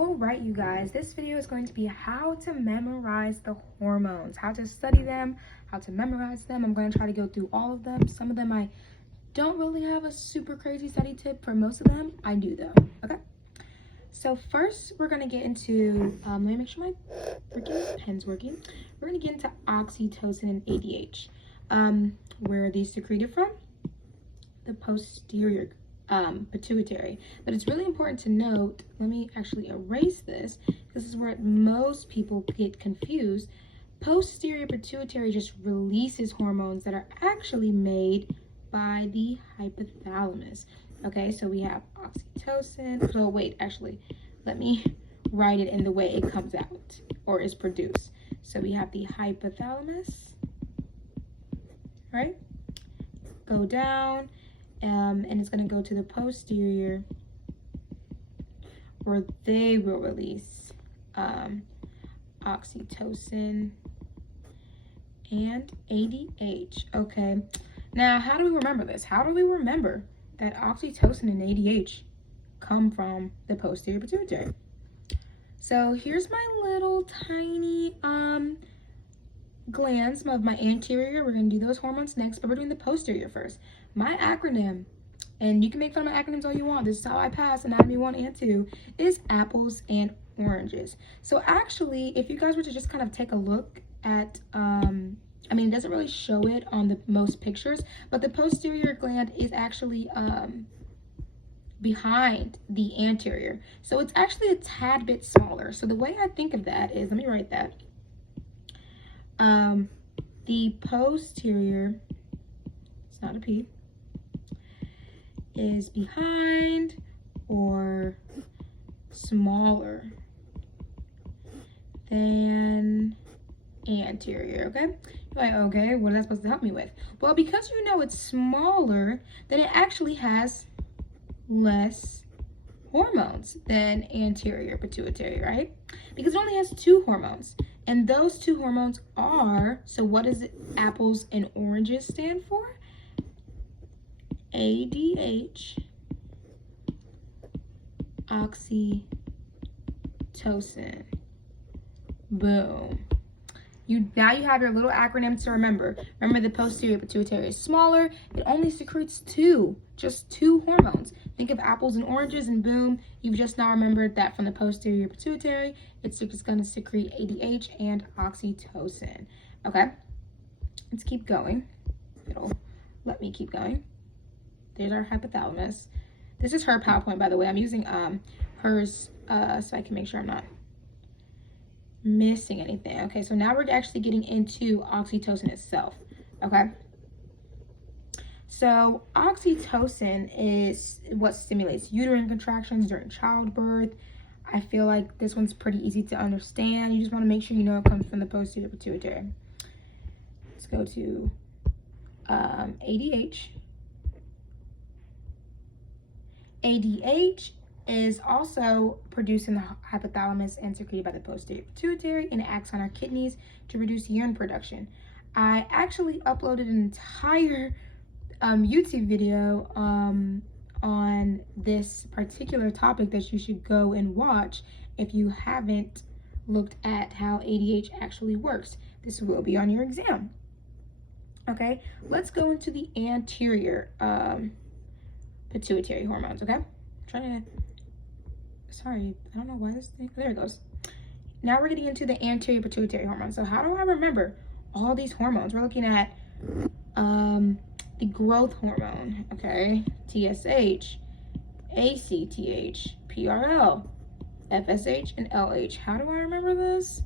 All right, you guys, this video is going to be how to memorize the hormones, how to study them, how to memorize them. I'm going to try to go through all of them. Some of them I don't really have a super crazy study tip for. Most of them I do though. Okay, so first we're going to get into let me make sure my freaking pen's working. We're going to get into oxytocin and ADH. Where are these secreted from? The posterior pituitary. But it's really important to note, let me actually erase this. This is where most people get confused. Posterior pituitary just releases hormones that are actually made by the hypothalamus. Okay, so we have oxytocin. So wait, actually, let me write it in the way it comes out or is produced. So we have the hypothalamus, right? Go down. And it's going to go to the posterior where they will release oxytocin and ADH. Okay, now how do we remember this? How do we remember that oxytocin and ADH come from the posterior pituitary? So here's my little tiny glands of my anterior. We're going to do those hormones next, but we're doing the posterior first. My acronym, and you can make fun of my acronyms all you want, this is how I pass anatomy 1 and 2, is apples and oranges. So actually, if you guys were to just kind of take a look at, I mean, it doesn't really show it on the most pictures, but the posterior gland is actually behind the anterior. So it's actually a tad bit smaller. So the way I think of that is, let me write that. The posterior, it's not a P, is behind or smaller than anterior, okay? You're like, okay, what is that supposed to help me with? Well, because you know it's smaller, then it actually has less hormones than anterior pituitary, right? Because it only has 2 hormones. And those 2 hormones are, so what does apples and oranges stand for? ADH, oxytocin. Boom. Now you have your little acronym to remember. Remember, the posterior pituitary is smaller. It only secretes just two hormones. Think of apples and oranges, and boom, you've just now remembered that from the posterior pituitary, it's just going to secrete ADH and oxytocin. Okay, let's keep going. It'll let me keep going. There's our hypothalamus. This is her PowerPoint, by the way. I'm using hers so I can make sure I'm not missing anything. Okay, so now we're actually getting into oxytocin itself. Okay, so oxytocin is what stimulates uterine contractions during childbirth. I feel like this one's pretty easy to understand. You just want to make sure you know it comes from the posterior pituitary. Let's go to ADH. ADH is also produced in the hypothalamus and secreted by the posterior pituitary, and it acts on our kidneys to reduce urine production. I actually uploaded an entire YouTube video on this particular topic that you should go and watch if you haven't looked at how ADH actually works. This will be on your exam. Okay, let's go into the anterior pituitary hormones. Okay, sorry, I don't know why this thing, there it goes. Now we're getting into the anterior pituitary hormone. So how do I remember all these hormones? We're looking at the growth hormone, okay, TSH, ACTH, PRL, FSH, and LH. How do I remember this?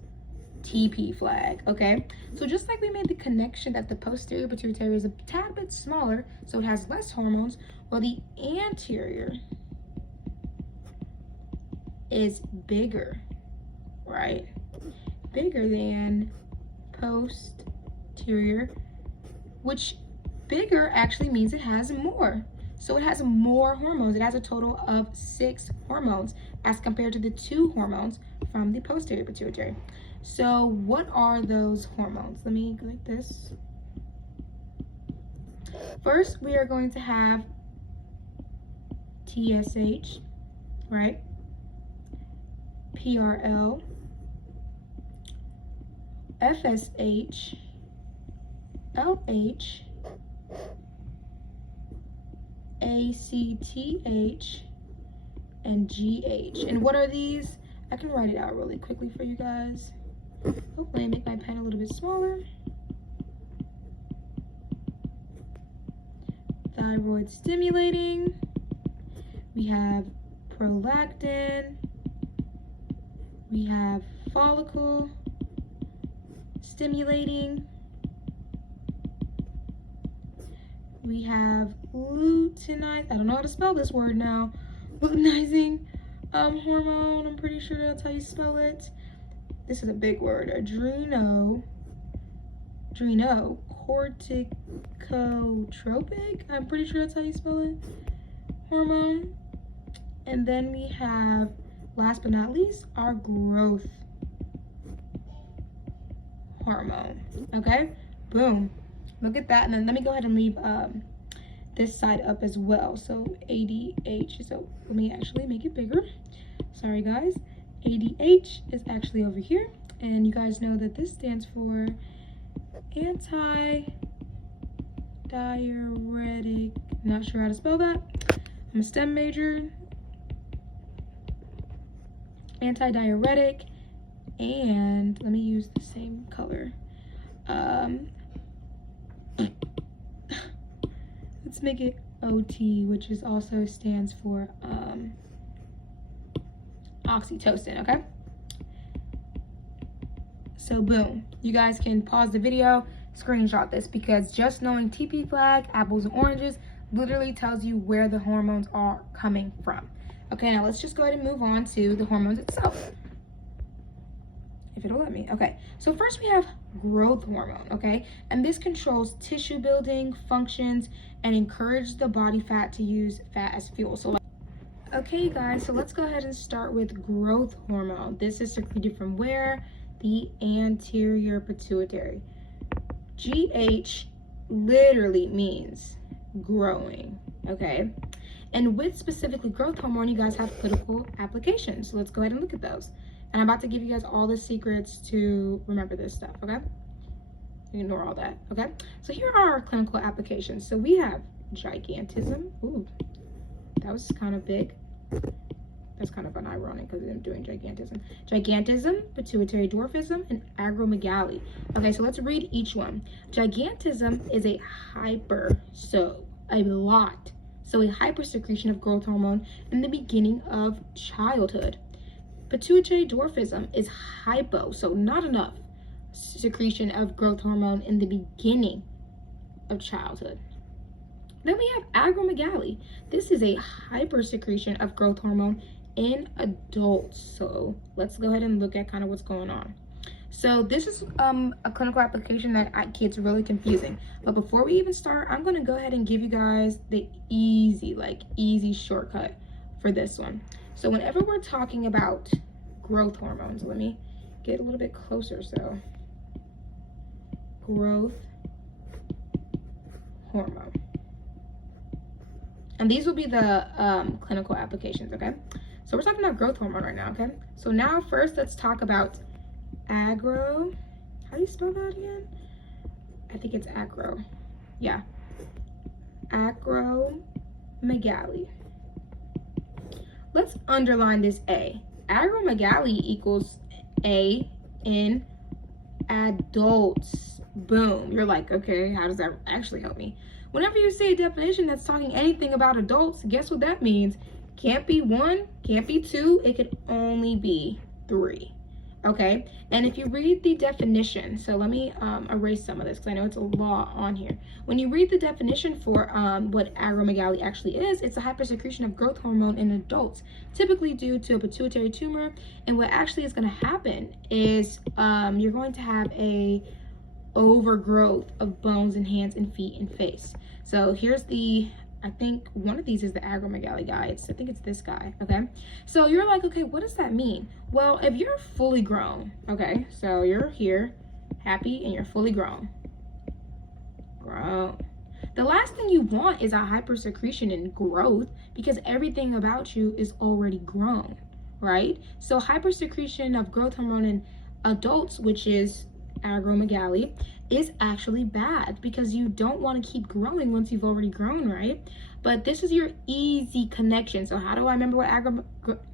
TP flag, okay? So just like we made the connection that the posterior pituitary is a tad bit smaller, so it has less hormones, well, the anterior is bigger, right? Bigger than posterior, which bigger actually means it has more. So it has more hormones. It has a total of 6 hormones as compared to the 2 hormones from the posterior pituitary. So what are those hormones? Let me go like this. First, we are going to have TSH, right? PRL, FSH, LH, ACTH, and GH. And what are these? I can write it out really quickly for you guys. Hopefully I make my pen a little bit smaller. Thyroid stimulating. We have prolactin. We have follicle stimulating. We have luteinizing, I don't know how to spell this word now. Luteinizing hormone, I'm pretty sure that's how you spell it. This is a big word. Adrenocorticotropic, I'm pretty sure that's how you spell it. Hormone. And then we have, last but not least, our growth hormone. Okay, boom. Look at that. And then let me go ahead and leave this side up as well. So ADH, so let me actually make it bigger. Sorry guys. ADH is actually over here, and you guys know that this stands for anti-diuretic. Not sure how to spell that. I'm a STEM major. Anti-diuretic, and let me use the same color. Let's make it OT, which is also stands for oxytocin. Okay, so boom, you guys can pause the video, screenshot this, because just knowing TP flag, apples and oranges, literally tells you where the hormones are coming from. Okay, now let's just go ahead and move on to the hormones itself, if it'll let me. Okay, so first we have growth hormone, okay? And this controls tissue building, functions, and encourages the body fat to use fat as fuel. So, okay guys, so let's go ahead and start with growth hormone. This is secreted from where? The anterior pituitary. GH literally means growing, okay? And with specifically growth hormone, you guys have clinical applications. So let's go ahead and look at those. And I'm about to give you guys all the secrets to remember this stuff, okay? Ignore all that, okay? So here are our clinical applications. So we have gigantism. Ooh, that was kind of big. That's kind of unironic because I'm doing gigantism. Gigantism, pituitary dwarfism, and acromegaly. Okay, so let's read each one. Gigantism is a hypersecretion of growth hormone in the beginning of childhood. Pituitary dwarfism is hypo, so not enough secretion of growth hormone in the beginning of childhood. Then we have acromegaly. This is a hypersecretion of growth hormone in adults. So let's go ahead and look at kind of what's going on. So this is a clinical application that gets really confusing. But before we even start, I'm going to go ahead and give you guys the easy shortcut for this one. So whenever we're talking about growth hormones, let me get a little bit closer. So growth hormone. And these will be the clinical applications, okay? So we're talking about growth hormone right now, okay? So now first let's talk about how do you spell that again? I think it's yeah. Acromegaly. Let's underline this A. Acromegaly equals A in adults. Boom. You're like, okay, how does that actually help me? Whenever you see a definition that's talking anything about adults, guess what that means? Can't be 1, can't be 2, it could only be 3. Okay, and if you read the definition, so let me erase some of this because I know it's a lot on here. When you read the definition for what acromegaly actually is, it's a hypersecretion of growth hormone in adults, typically due to a pituitary tumor. And what actually is going to happen is you're going to have a overgrowth of bones in hands and feet and face. So here's I think one of these is the acromegaly guy. I think it's this guy, okay? So you're like, okay, what does that mean? Well, if you're fully grown, okay, so you're here, happy, and you're fully grown. The last thing you want is a hypersecretion and growth because everything about you is already grown, right? So hypersecretion of growth hormone in adults, which is acromegaly, is actually bad because you don't want to keep growing once you've already grown, right? But this is your easy connection. So how do I remember what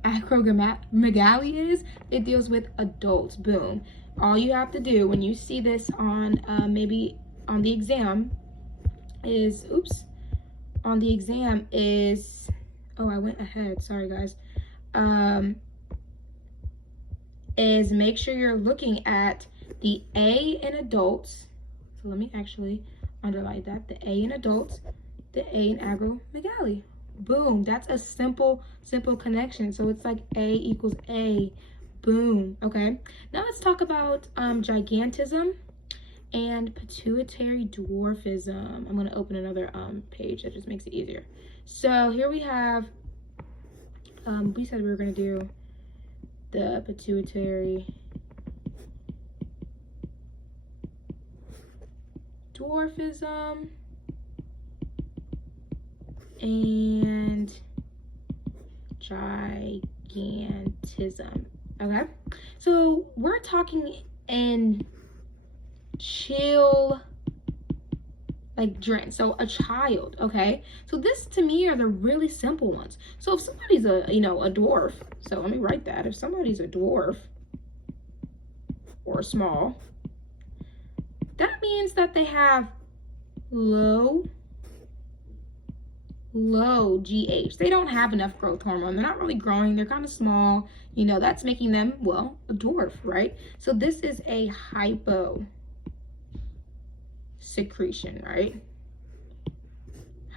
acromegaly is? It deals with adults. Boom. All you have to do when you see this on maybe on the exam is, oh, I went ahead, sorry guys, is make sure you're looking at the A in adults. So let me actually underline that, the A in adults, the A in acromegaly. Boom, that's a simple connection. So it's like A equals A, boom, okay? Now let's talk about gigantism and pituitary dwarfism. I'm gonna open another page that just makes it easier. So here we have, we said we were gonna do the pituitary dwarfism and gigantism, okay? So we're talking in chill, like Dren, so a child, okay? So this to me are the really simple ones. So if somebody's a dwarf, so let me write that. If somebody's a dwarf or small, that means that they have low GH. They don't have enough growth hormone. They're not really growing. They're kind of small. That's making them, well, a dwarf, right? So this is a hypo secretion, right?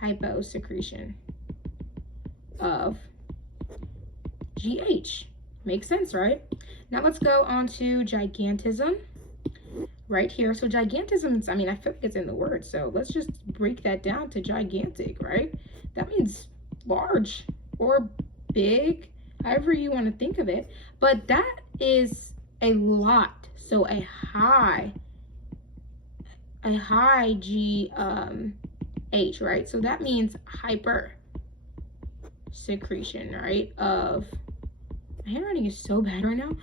Hyposecretion of GH. Makes sense, right? Now let's go on to gigantism right here. So gigantism, I feel like it's in the word, so let's just break that down to gigantic, right? That means large or big, however you want to think of it. But that is a lot. So a high GH, right? So that means hyper secretion, right? Of, my handwriting is so bad right now,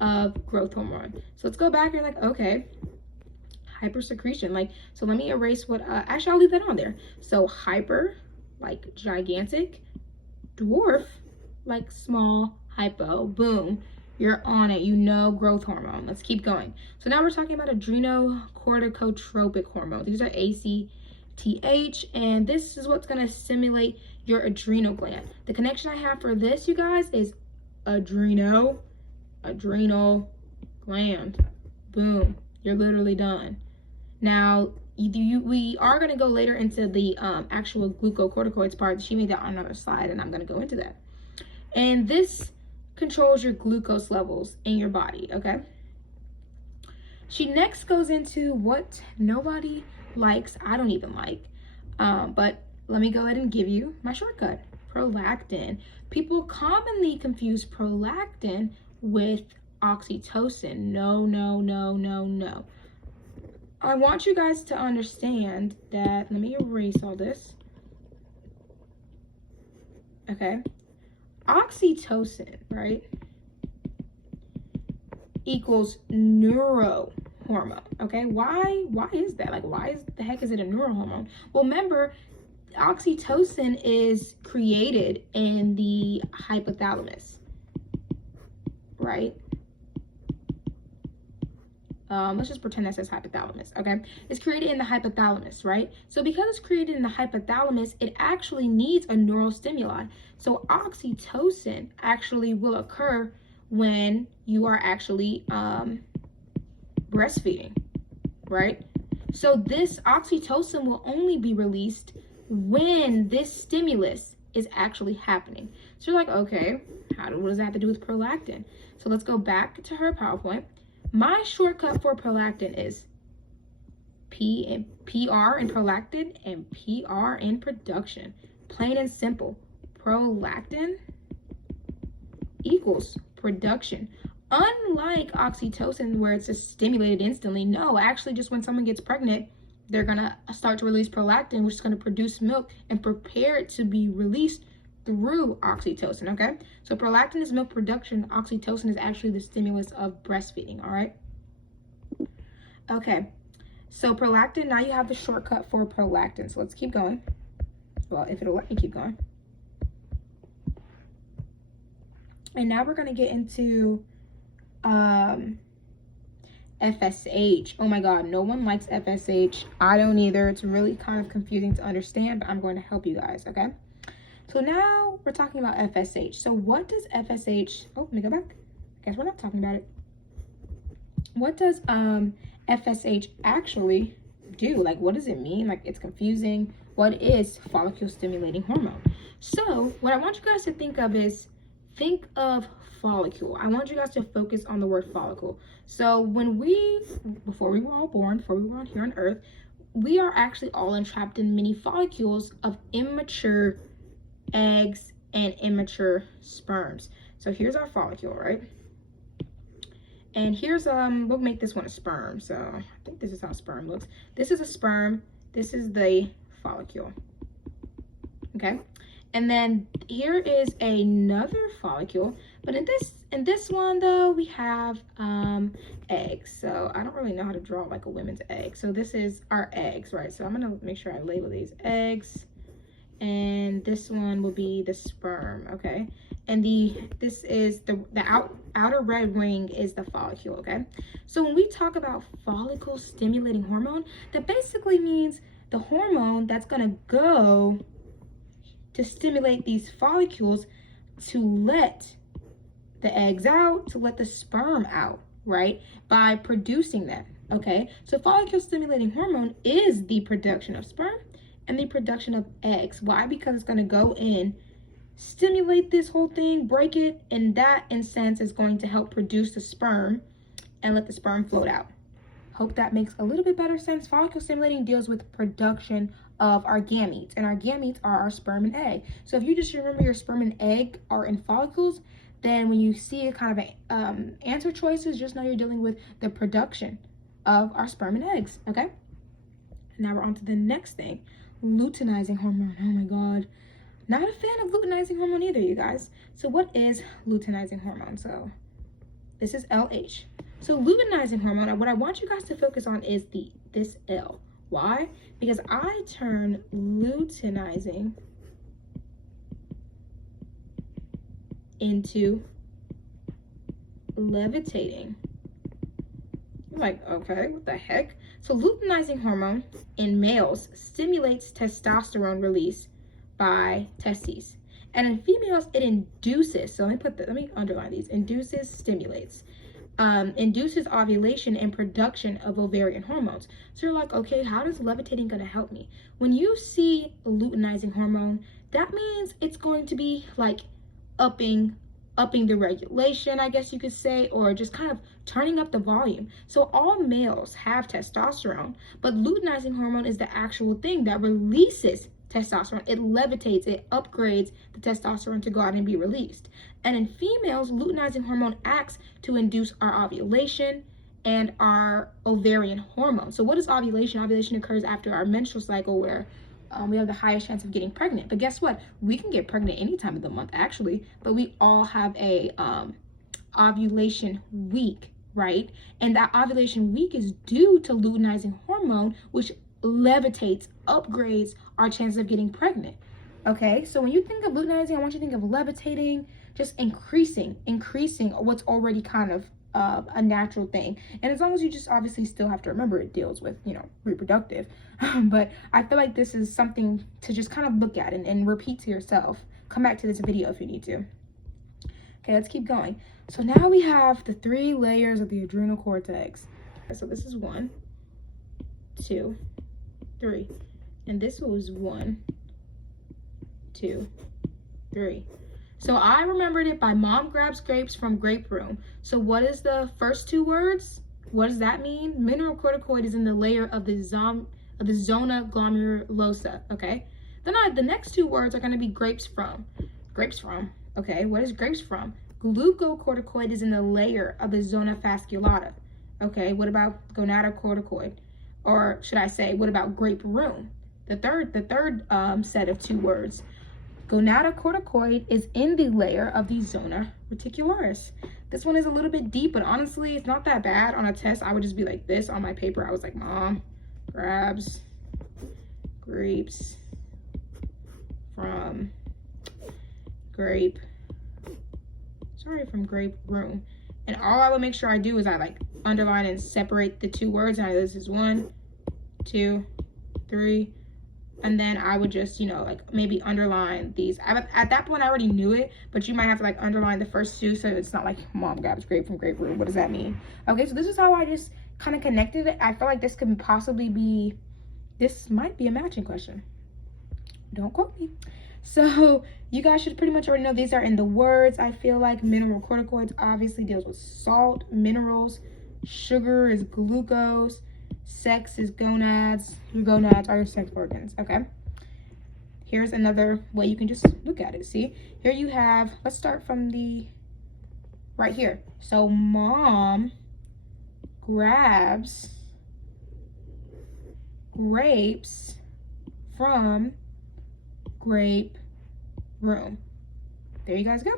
of growth hormone. So let's go back and okay, hyper secretion, so let me erase what, actually I'll leave that on there. So hyper, like gigantic, dwarf, like small, hypo, boom. You're on it, growth hormone. Let's keep going. So now we're talking about adrenocorticotropic hormone. These are ACTH, and this is what's going to stimulate your adrenal gland. The connection I have for this, you guys, is adrenal gland. Boom. You're literally done. Now, we are going to go later into the actual glucocorticoids part. She made that on another slide, and I'm going to go into that. And this controls your glucose levels in your body, okay? She next goes into what nobody likes. I don't even like, but let me go ahead and give you my shortcut. Prolactin. People commonly confuse prolactin with oxytocin. No. I want you guys to understand that, let me erase all this. Okay. Oxytocin, right, equals neurohormone, okay? Why is that? Why the heck is it a neurohormone? Well, remember, oxytocin is created in the hypothalamus, right? Let's just pretend that says hypothalamus, okay? It's created in the hypothalamus, right? So because it's created in the hypothalamus, it actually needs a neural stimuli. So oxytocin actually will occur when you are actually breastfeeding, right? So this oxytocin will only be released when this stimulus is actually happening. So you're like, okay, what does that have to do with prolactin? So let's go back to her PowerPoint. My shortcut for prolactin is PR in prolactin and PR in production. Plain and simple. Prolactin equals production. Unlike oxytocin, where it's just stimulated instantly, no, actually just when someone gets pregnant, they're gonna start to release prolactin, which is gonna produce milk and prepare it to be released through oxytocin, okay? So prolactin is milk production. Oxytocin is actually the stimulus of breastfeeding, all right? Okay, so prolactin, now you have the shortcut for prolactin. So let's keep going. Well, if it'll let me keep going. And now we're gonna get into FSH. Oh my God, no one likes FSH. I don't either. It's really kind of confusing to understand, but I'm going to help you guys, okay? So now we're talking about FSH. So what does FSH, oh, let me go back. I guess we're not talking about it. What does FSH actually do? Like, what does it mean? Like, it's confusing. What is follicle stimulating hormone? So what I want you guys to think of is, think of follicle. I want you guys to focus on the word follicle. So when before we were all born, before we were on here on earth, we are actually all entrapped in mini follicles of immature eggs and immature sperms. So here's our follicle, right? And here's, we'll make this one a sperm. So I think this is how sperm looks. This is a sperm. This is the follicle. Okay. And then here is another follicle. But in this one though, we have eggs. So I don't really know how to draw like a women's egg. So this is our eggs, right? So I'm gonna make sure I label these eggs. And this one will be the sperm, okay? And this is the outer red ring is the follicle, okay? So when we talk about follicle stimulating hormone, that basically means the hormone that's gonna go to stimulate these follicles to let the eggs out, to let the sperm out, right? By producing them, okay? So follicle stimulating hormone is the production of sperm and the production of eggs. Why? Because it's gonna go in, stimulate this whole thing, break it, and that in sense is going to help produce the sperm and let the sperm float out. Hope that makes a little bit better sense. Follicle stimulating deals with production of our gametes, and our gametes are our sperm and egg. So if you just remember your sperm and egg are in follicles, then when you see a kind of answer choices, just know you're dealing with the production of our sperm and eggs, okay? Now we're on to the next thing, luteinizing hormone. Oh my God. Not a fan of luteinizing hormone either, you guys. So what is luteinizing hormone? So this is LH. So luteinizing hormone, what I want you guys to focus on is this L. Why? Because I turn luteinizing into levitating. You're like, okay, what the heck? So luteinizing hormone in males stimulates testosterone release by testes. And in females, it induces, so let me underline these, induces, stimulates. Induces ovulation and production of ovarian hormones. So you're like, okay, how is levitating going to help me? When you see luteinizing hormone, that means it's going to be like upping the regulation, I guess you could say, or just kind of turning up the volume. So all males have testosterone, but luteinizing hormone is the actual thing that releases testosterone. It levitates, it upgrades the testosterone to go out and be released. And in females, luteinizing hormone acts to induce our ovulation and our ovarian hormone. So what is ovulation? Ovulation occurs after our menstrual cycle, where we have the highest chance of getting pregnant. But guess what? We can get pregnant any time of the month, actually, but we all have a ovulation week, right? And that ovulation week is due to luteinizing hormone, which levitates, upgrades our chances of getting pregnant. Okay, so when you think of luteinizing, I want you to think of levitating, just increasing what's already kind of a natural thing. And as long as you just obviously still have to remember it deals with, reproductive. But I feel like this is something to just kind of look at and repeat to yourself. Come back to this video if you need to. Okay, let's keep going. So now we have the 3 layers of the adrenal cortex. So this is 1, 2, 3. And this was 1, 2, 3. So I remembered it by mom grabs grapes from grape room. So what is the first 2 words? What does that mean? Mineralocorticoid is in the layer of the zona glomerulosa, okay? Then the next 2 words are going to be grapes from. Grapes from, okay? What is grapes from? Glucocorticoid is in the layer of the zona fasciculata, okay? What about gonadocorticoid? Or should I say, what about grape room? The third set of 2 words. Gonatocorticoid is in the layer of the zona reticularis. This one is a little bit deep, but honestly, it's not that bad. On a test, I would just be like this on my paper. I was like, Mom grabs grapes from grape room. And all I would make sure I do is I like underline and separate the two words. And this is 1, 2, 3. And then I would just, you know, like maybe underline these. At that point, I already knew it, but you might have to like underline the first two so it's not like Mom grabs grape from grape room. What does that mean? Okay, so this is how I just kind of connected it. I feel like this could possibly be, this might be a matching question. Don't quote me. So you guys should pretty much already know these are in the words. I feel like mineralocorticoids obviously deals with salt, minerals, sugar is glucose, sex is gonads. Your gonads are your sex organs, okay? Here's another way you can just look at it. See, here you have, let's start from the right here. So Mom grabs grapes from grape room. There you guys go.